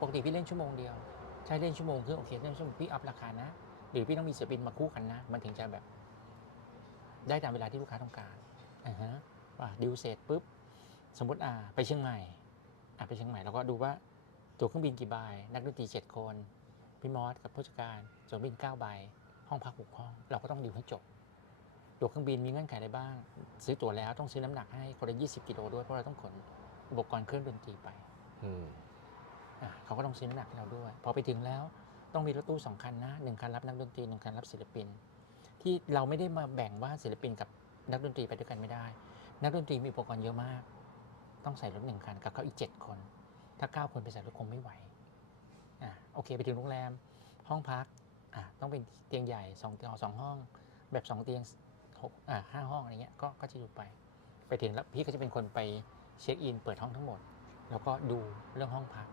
ปกติพี่เล่นชั่วโมงเดียว ใช้เล่นชั่วโมงคือโอเคเล่นชั่วโมงพี่อัพราคานะหรือพี่ต้องมีศิลปินมาคู่กันนะ มันถึงจะแบบ ได้ตามเวลาที่ลูกค้าต้องการอ่าฮะว่าดิวเสร็จปุ๊บสมมติอ่าไปเชียงใหม่อ่าไปเชียงใหม่เราก็ดูว่าตั๋วเครื่องบินกี่ใบนักดนตรีเจ็ดคนพี่มอสกับผู้จัดการตั๋วบินเก้าใบห้องพักหกห้อง เราก็ต้องดิวให้จบตั๋วเครื่องบินมีเงื่อนไขอะไรบ้าง ซื้อตั๋วแล้วต้องซื้อน้ำหนักให้คนละ20กิโลด้วยเพราะเราต้องขนอุปกรณ์เครื่องดนตรีไป อืม เขาก็ต้องซื้อน้ำหนักให้เราด้วย พอไปถึงแล้วต้องมีรถตู้สองคันนะหนึ่งคันรับนักดนตรีหนึ่งคันรับศิลปิน ที่เราไม่ได้มาแบ่งว่าศิลปินกับนักดนตรีไปด้วยกันไม่ได้ นักดนตรีมีอุปกรณ์เยอะมาก ต้องใส่รถหนึ่งคันกับเขาอีกเจ็ดคน ถ้าเก้าคนไปใส่รถคงไม่ไหวอะโอเคไปถึงโรงแรมห้องพักอะต้องเป็นเตียงใหญ่สองเตียงสองห้อง แบบสองเตียงหกอะห้าห้องอะไรเงี้ยก็ก็จะดูไป ไปถึงแล้วพี่ก็จะเป็นคนไปเช็คอินเปิดห้องทั้งหมด แล้วก็ดูเรื่องห้องพัก